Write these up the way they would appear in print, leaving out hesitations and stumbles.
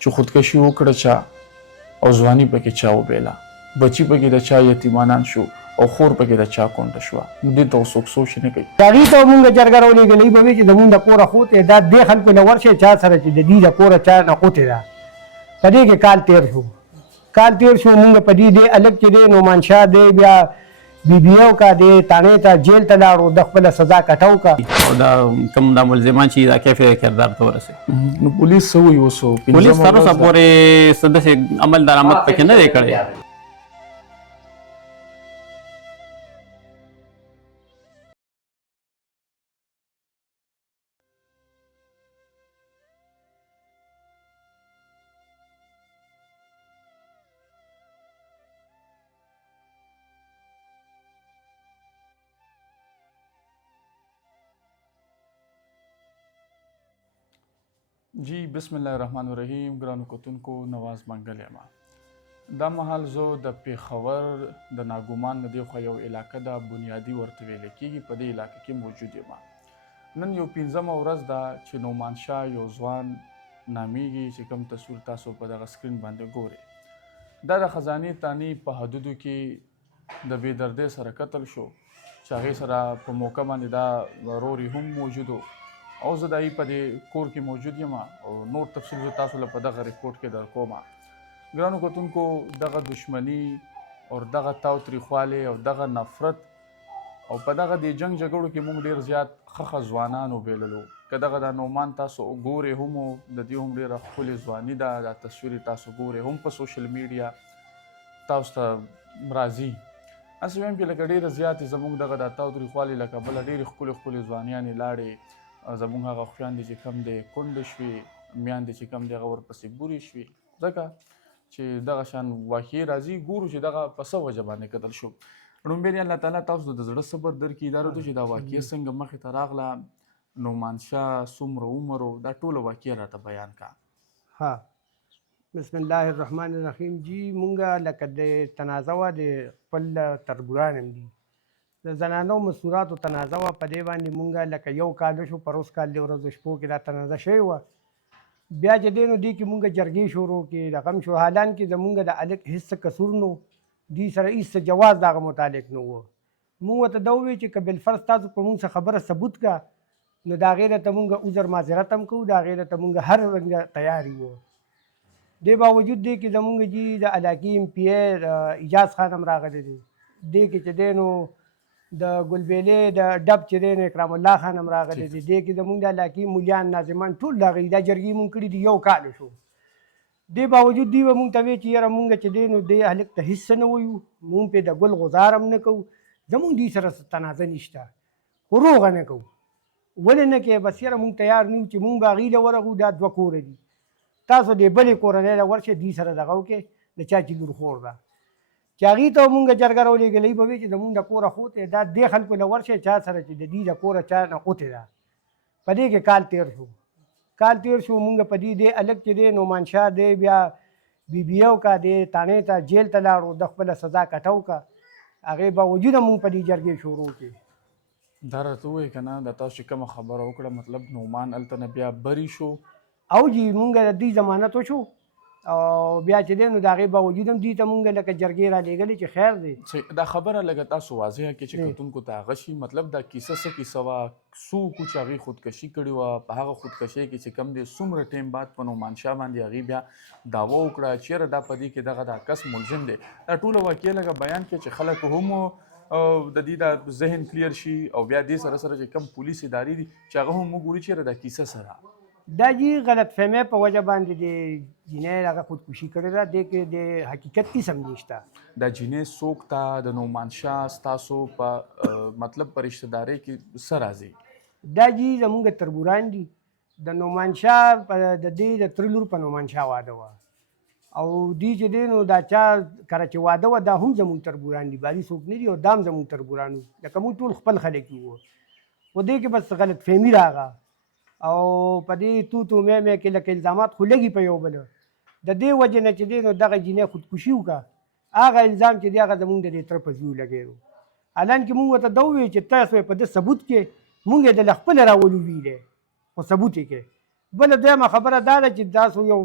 چې خودکشي وکړه چا او ځواني پکې چا وبیله، بچي پکې د چا یتیمانان شو او خور پکې د چا کونډه شوه. نو دې ته څوک سوچ نه کوي. هغې ته مونږ جرګه راولېږلې به وي چې زمونږ د کوره خوتې دا دې خلکو نه ورشئ چا سره چې د دې د کوره چا نه خوتې ده. په دې کې کال تېر شو مونږ په دې دې هلک چې دی نعمان شاه دی بیا BBO کا دی تانې ته جیل ته لاړو د خپله سزا کټو کا او دا کوم دا ملزمان چې دا کیفې کردار ته ورسېد. نو پولیس څه وایي اوس؟ پولیس تر اوسه پورې څه داسې عمل درآمد پکې نه دی کړی. جی بسم الله الرحمن الرحیم. ګرانو کتونکو نواز منګل یم. دا مهال زه د پیښور د ناګومان نه دیخوا یو علاقه ده بنیادي ورته ویل کېږي، په دې علاقه کې موجود یم. نن یو 15مه ورځ ده چې نعمان شاه یو ځوان نامیږي چې کوم تصویر تاسو په دغه سکرین باندې ګورئ. دا د خزانې تاني په حدودو کې د بې دردۍ سره قتل شو چې هغې سره په موقع باندې دا روري هم موجود و او زه د په دې کور کې موجود یم او نور تفصیل زه تاسو له په دغه ریپورټ کې در کوم. ګرانو کتونکو دغه دشمني او دغه تاوتریخوالی او دغه نفرت او په دغه د جنګ جګړو کې موږ ډېر زیات ښه ځوانان وبیللو. که دغه د نعمان تاسو ګورئ هم د دې هم ډېره ښکلې ځواني ده. دا تصویر تاسو ګورئ هم په سوشل میډیا تاسو ته راځي. هسې وایم چې لکه ډېره زیاتې زموږ دغه د تاوتریخوالي له کبله ډېرې ښکلې ځوانیانې لاړې. زموږ هغه خویندې چې کوم دی کونډې شوې، میندې چې کوم دی هغه ورپسې بورې شوې، ځکه چې دغه شان واقعې راځي. ګورو چې دغه په څه وجه باندې قتل شو. لومبې الله تعالی تاسو د زړه صبر درکړي. دا راته چې دا واقعه څنګه مخې ته راغله، نعمان شاه څومره عمر و، دا ټوله واقعه راته بیان کا. ها بسم الله الرحمن الرحیم. جی مونږه لکه د تنازع وه د خپل تربوران هم دي د زنانو مستوراتو تنازع وه. په دې باندې مونږه لکه یو کال شو پروس کال د ورځو شپو کې دا تنازع شوې وه. بیا چې دی نو دې کې مونږ جرګې شروع کړې رقم شو. حالان کې زمونږ د هلک هېڅ قصور نو دې سره هېڅ جواز د هغه متعلق نه و. مونږ ورته دا وویل چې که بالفرض تاسو په مونږ څه خبره ثبوت کا نو د هغې درته مونږ عذر معذرت هم کوو، د هغې درته مونږ هر رنګه تیار یو. دې باوجود دی کې زمونږ جي د علاقې MP اجاز خان هم راغلی دی. دې کې چې دی نو د ګلبېلې د ډب چې دی نو اکرام الله خان هم راغلی دی. دې کې زمونږ د علاقې مولیان ناظمان ټول راغلي. دا جرګې مونږ کړي دي یو کال شو. دې باوجود دوی به مونږ ته وایي چې یاره مونږ چې دی نو دې هلک ته هېڅ څه نه وایو، مونږ پرې د ګل غزار هم نه کوو، زمونږ دوی سره تنازع نشته، خو روغه نه کوو. ولې نه کوې؟ بس یاره مونږ تیار نه یو چې مونږ به هغې له ورغو. دا 2 کوره دي، تاسو دې بلې کورنۍ له ورشئ دوی سره دغه وکړئ د چا چې لور خور ده چې هغې ته مونږ جرګه راولېږلې به وي چې زمونږ د کوره خوتې دا دې خلکو له ورشئ چا سره چې د دې د کوره چا نه خوتې ده. په دې کې کال تېر شو مونږ په دې هلک چې دی نعمان شاه دی بیا BBO کا دی تانې ته جیل ته لاړو د خپله سزا کټو کا. هغې باوجوده مونږ په دې جرګې شروع کړې. دا راته ووایي که نه، دا تاسو چې کومه خبره وکړه مطلب نعمان هلته نه بیا بری شو او جی مونږ د دوی ضمانت وشو او بیا چې دی نو د هغې باوجود هم دوی ته مونږ لکه جرګې را لېږلې چې خیر دی. دا خبره لږه تاسو واضحه کړئ چې کتونکو ته هغه شي مطلب دا کیسه څه کیسه وه، څوک چې هغې خودکشي کړې وه. په هغه خودکشۍ کې چې کوم دی څومره ټایم بعد په نعمان شاه باندې هغې بیا دعوه وکړه چې یاره دا په دې کې دغه دا کس ملزم دی. دا ټوله واقعه لږه بیان کړئ چې خلک هم د دې دا ذهن کلیر شي او بیا دې سره سره چې کوم پولیس ادارې دي چې هغه هم وګوري چې یاره دا کیسه سره دا جی غلط فهمۍ په وجه باندې د جینۍ هغه خودکشي کړې ده. دې کې د حقیقت هېڅ هم نشته. دا جینۍ څوک ته د نعمان شاه ستاسو په مطلب په رشتهدارۍ کې څه راځي؟ دا جی زمونږ تربوران دي. د نعمان شاه د دې د تره لور په نعمان شاه واده وه او دوی چې دی نو دا چا کله چې واده وه دا هم زمونږ تربوران دي، باري څوک نه دي او دا هم زمونږ تربوران وو. لکه موږ ټول خپل خلک یو. خو دې کې بس غلط فهمي راغله او په دې تو مې کې لکه الزامات خو لګي په یو بل. د دې وجې نه چې دی نو دغه جینۍ خودکشي وکړه. هغه الزام چې دی هغه زمونږ د دې تره په زوی لګی و. حالان کې مونږ ورته دا وویل چې تاسو یې په ده ثبوت کې مونږ یې د خپله راولو ویلی خو ثبوت یې کې. بله دویمه خبره دا ده چې تاسو یو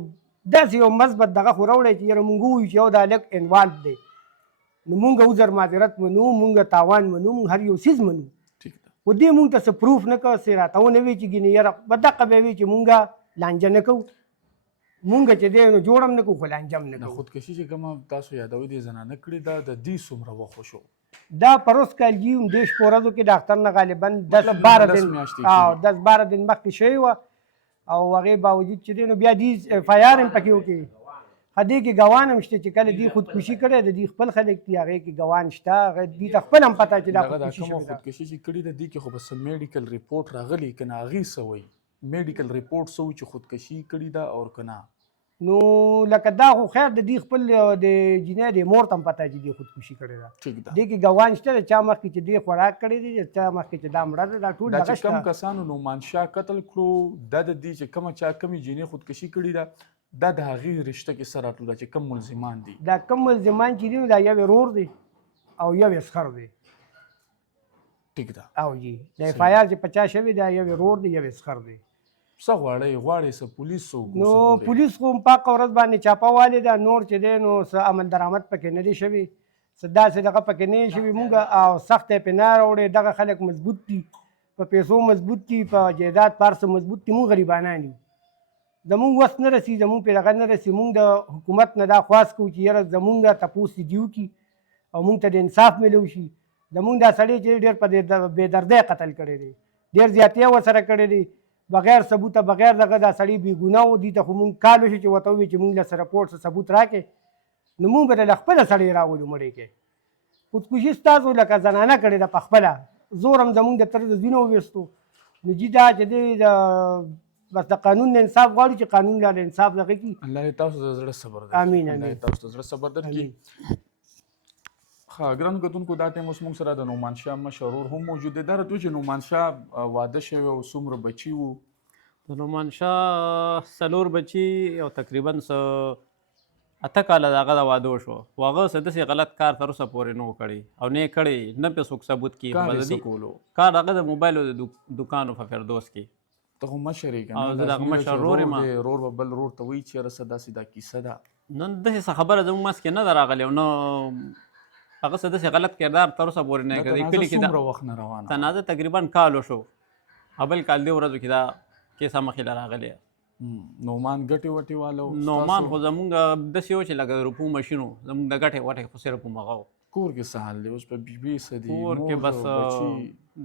داسې یو مثبت دغه خو راوړی چې یاره مونږ ووایو چې یو دا هلک انوالو دی نو مونږ عذر معذرت منو مونږ تاوان منو مونږ هر یو څیز منو ټیک ده خو دې مونږ ته څه پروف نه کوه څه راته ونه وایي چې ګینې یاره په دقه به وایي چې مونږ لانجه نه کوو مونږ چې دی نو جوړ هم نه کوو خو لانجه هم نه د کوو خودکشي چې کومه تاسو یادوي د زنانه کړې ده د دې څومره وخت وشو دا پروس کال جی هم دې شپو ورځو کې ډاکټر نه غالبا 10-12 دن او 10-12 دن مخکې شوی وه او هغې باوجود چې دی نو بیا دې اف آی آر هم پکې وکړي دې کې ګوان هم شته چې کله دې خودکشي کړی د دې خپل خلک دي هغې کې ګوان شته هغه دې ته خپل هم پته چې دا دغه دا خودکشي کومه شوې ده خودکشي چې کړې ده دې کې خو بس میډیکل ریپورټ راغلی که نه هغې څه وایي میډیکل ریپورټ څه وایي چې خودکشي کړې ده او که نه نو لکه دا خو خیر د دې خپل د جنۍ د مور ته هم پته چې دې خودکشي کړې ده ټیک ده دې کې ګوان شته د چا مخکې چې دې خوراک کړی دی د چا مخکې چې دا مړه ده دا ټول دا دغه چې کم شته کسانو نومانشاه قتل کړو دا د دې چې کومه چا کمې جینۍ خودکشي کړې ده دا د هغې رشته کې څه راتلو ده چې کم ملزمان دي دا کوم ملزمان چې دي نو دا یو ورور دی او یو اسخر دی ټیک ده او جی د اف آی آر چې 50 شوی دا یو ورور دی یو اسخر دی څه غواړئ څه پولیس څوک نو پولیس خو پاک ورځ باندې چاپه والي ده نور چې دی نو څه عمل درآمد پکې نه دی شوی څه داسې دغه پکې نه شوي مونږ او سخت یې پې نه راوړې دغه خلک مضبوط دي په پیسو مضبوط دي په جایداد په هر څه مضبوط دي مونږ غریبانان یو زمونږ وس نه رسي زمونږ پې دغه نه رسي مونږ د حکومت نه دا خواست کوو چې یاره زمونږ تپوس دې وکړي او مونږ ته د انصاف میلو شي زمونږ دا سړی چې ډېر په بې دردۍ قتل کړی دی ډېر زیاتیا ورسره کړی دی بغیر ثبوته بغیر دغه دا سړی بې ګناه و دي ته خو مونږ کال وشي چې ورته ووایي چې مونږ له سره رپورټ ثبوت راکړې نو مونږ به له خپله سړی راولو مړی کې خودکشي ستاسو لکه زنانه کړې ده په خپله زور هم زمونږ د تر د وینو وویستو نو جي دا چې دی بس د قانون نه انصاف غواړو چې قانون له انصاف دغه کړي الله دې تاسو ته زړه صبر درکړي امین الله امین دې تاسو ته زړه صبر درکړي ښه ګرانو کتونکو دا ټایم اوس موږ سره د نومانشاه مشرور هم موجود دی دا راته چې نومانشاه واده شوی او څومره بچي وو د نومانشاه څلور بچي او تقریبا څه 8 کاله د هغه د واده وشو خو هغه څه داسې غلط کار تر اوسه پورې نه و کړی او نه یې کړی نه پې څوک ثبوت کار یې کړي څه کولو کار هغه د موبایلو د دکان په فردوس کې ته خو مشر یې که او نه زه د هغه مشر ورور یم. رور به بل رور ته وایي چې یاره څه داسې دا کیسه ده نن داسې څه خبره زموږ منځ کې نه ده راغلې او نه هغه څه داسې غلط کردار تر اوسه پورې نه یې کړی کلي کې څومره وخت نه روانه تنازه تقریبا کال وشو بل کال دې ورځو کې دا کیسه مخې له راغلی نومان ګټې وټې والو نومان خو زمونږ داسې و چې لکه د روپو مشین و زمونږ د ګټې وټې خو صرف همغه و کور کې څه حال دی اوس په بیبي څه دي کور کې بس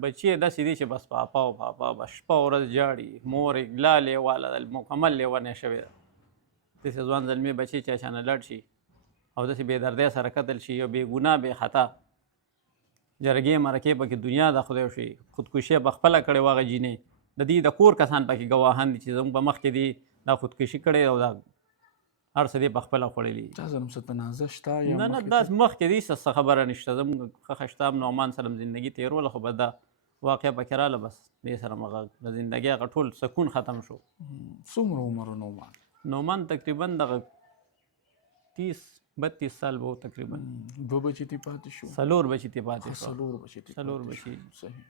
بچي یې داسې دي چې بس پاپا او پاپا بس شپه ورځ جاړي مور یې لا لیواله ده مکمل لیونې شوې ده داسې ځوان زلمې بچي چې اچانه لړ شي او داسې بې دردۍ سره قتل شي او بې ګناه بې خطا جرګې مرکې پکې دنیا د خدای شي خودکشي یې په خپله کړې وه هغه جینۍ د دې د کور کسان پکې ګواهان دي چې زموږ په مخکې دي دا خودکشي کړې او دا هر څه دې په خپله خوړلي چا سره څه تنازه شته یا نه نه دا مخکې دي څه خبره نشته زموږ ښه شته نعمان سره زندګي تېروله خو بس دا واقع پکې راله بس دې سره مغه د زندګۍ هغه ټول سکون ختم شو څومره عمر نومان نعمان تقریبا دغه 30-32 سال به تقریبا دوه بچي دې پاتې شو څلور بچي دې پاتې شو څلور بچي دې څلور پاتې شو. بچي صحیح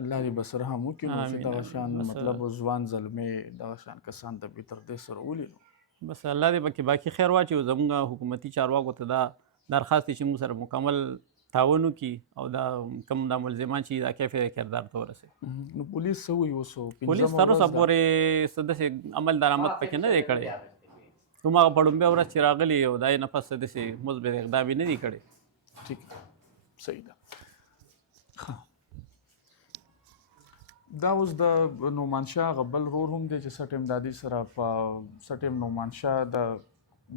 الله دې بس رحم وکړي نو چې دغه شان بس مطلب ځوان زلمې دغه شان کسان ته به تر دې سره ولیدو بس الله دې پکې باقي خیر واچوي زموږ حکومتي چارواکو ته دا درخواست دی چې موږ سره مکمل تعاون وکړي او دا کوم دا ملزمان چې دا کیفیت کردار ته ورسوي نو پولیس څه وایي اوس پولیس تر اوسه پورې څه داسې عمل درآمد پکې نه دی کړی کوم هغه په ړومبۍ ورځ چې راغلي او دا یې نه پس څه داسې مثبت اقدام یې نه دی کړی ټیک ده صحیح ده دا اوس د نومانشاه هغه بل رور هم دی چې څه ټایم د دې سره په څه ټایم نومانشاه د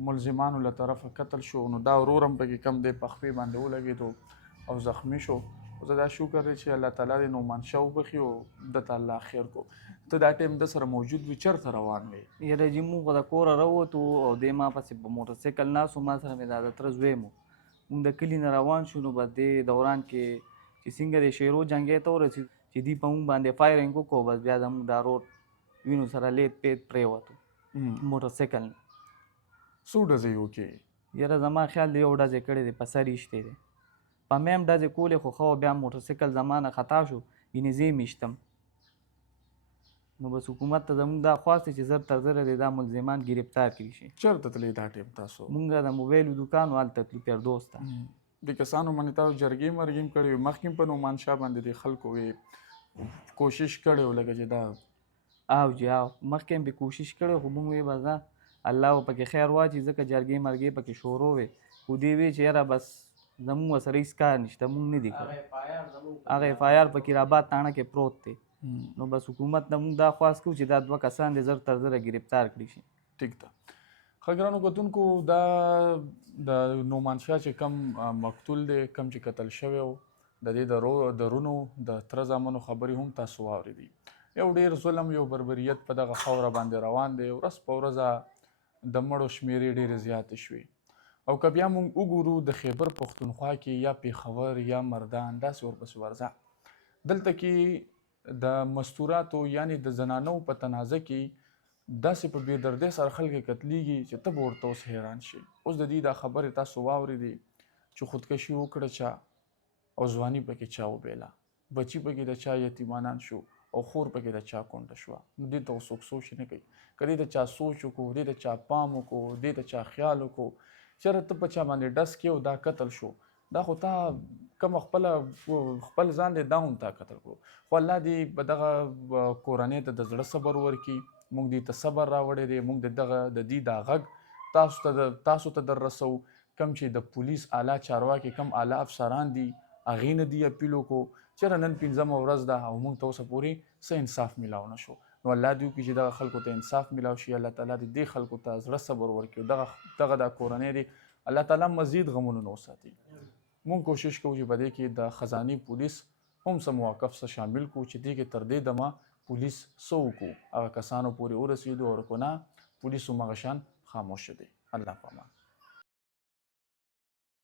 ملزمانو له طرفه قتل شو نو دا ورور هم پکې کم دی په خپې باندې ولګېدو او زخمی شو زه دا شکر دی چې الله تعالی دې نومانشاه وبخي او دته الله خیر کو ته دا ټایم د سره موجود وي چېرته روان وې یاره جي موږ د کوره راووتو او دی ما پسې په موټرسایکل ناست و ما سره مې د تره زوی مو موږ د کلي نه روان شو نو بس دې دوران کې چې څنګه د شیرو جنګۍ ته ورسېد چې دوی په موږ باندې فایرنګ وکړو بس بیا زموږ دا روډ وینو سره لید پید پرېوتو موټرسایکل نه څو ډزې وکړې یاره زما خیال دی یو ډزې کړی دی په سر یې شتی دی په مې هم ډزې کولې خو ښه بیا موټرسایکل زما نه خطا شو ګینې زه یې میشتم نو بس حکومت ته زموږ دا خواست دی چې زر تر زره د دا ملزمان گرفتار کړي شي. چېرته تللی دا ټیم تاسو؟ مونږ د موبایلو دوکان و هلته تلو فردوس ته. د کسانو باندې تاسو جرګې مرګې هم کړې وې، مخکې په نعمان شاه باندې د خلکو وې کوشش کړی و لکه چې دا او جی او مخکې هم پې کوشش کړی خو مونږ وی بس الله به پکې خیر واچي ځکه جرګې مرګې پکې شروع وې خو دې وی چې یاره بس زموږ ورسره هېڅ کار نشته مونږ نه دي کړی. هغه اف آی آر په کیراباد تاڼه کې پروت دی. نو بس حکومت نه مونږ دا خواست کوو چې دا 2 کسان دې زر تر زره گرفتار کړي شي. ټیک ده. ښه ګرانو کتونکو، دا د نعمان شاه چې کم مقتول دی، کم چې قتل شوی و، د دې د رونو د تره زامنو خبرې هم تاسو واورېدي. یو ډېر ظلم، یو بربریت په دغه خاوره باندې روان دی. ورځ په ورځه د مړو شمېرې ډېرې زیاتې شوې. او که بیا موږ وګورو د خیبر پښتونخوا کې یا پېښور یا مردان، داسې ورپسې ورځه، دلته کې د مستوراتو یعنې د زنانو په تنازه کې داسې په بې دردۍ سره خلک قتلیږي چې ته به ورته اوس حیران شي. اوس د دې دا خبرې تاسو واورېدې چې خودکشي وکړه چا او ځواني پکې چا وبیله، بچي پکې د چا یتیمانان شو او خور پکې د چا کونډه شوه. نو دې ته څوک سوچ نه کوي. که دې ته چا سوچ وکړو، دې ته چا پام وکړو، دې ته چا خیال وکړو چېرې ته په چا باندې ډس کې او دا قتل شو، دا خو تا کوم خپل ځان دی دا هم تا قتل کړو. خو الله دې په دغه کورنۍ ته د زړه صبر ورکړي. موږ دې ته صبر راوړی دی. موږ د دې دا غږ تاسو ته در رسوو. کم چې د پولیس اعلی چارواکي، کم اعلی افسران دي، هغې نه دې اپیل وکړو چېرې نن 5مه ورځ ده او موږ ته اوسه پورې څه انصاف میلاو نه شو. نو الله دې وکړي چې دغه خلکو ته انصاف میلاو شي. الله تعالی دې خلکو ته زړه صبر ورکړي. دغه دا کورنۍ دی الله تعالی مزید غمونو نه وساتي. موږ کوشش کوو چې په دې کې د خزانې پولیس هم څه مواقف څه شامل کړو چې دې کې تر دې دمه پولیس څه وکړو، هغه کسانو پورې ورسېدو او که نه پولیس همغه شان خاموشه دی. الله په امان.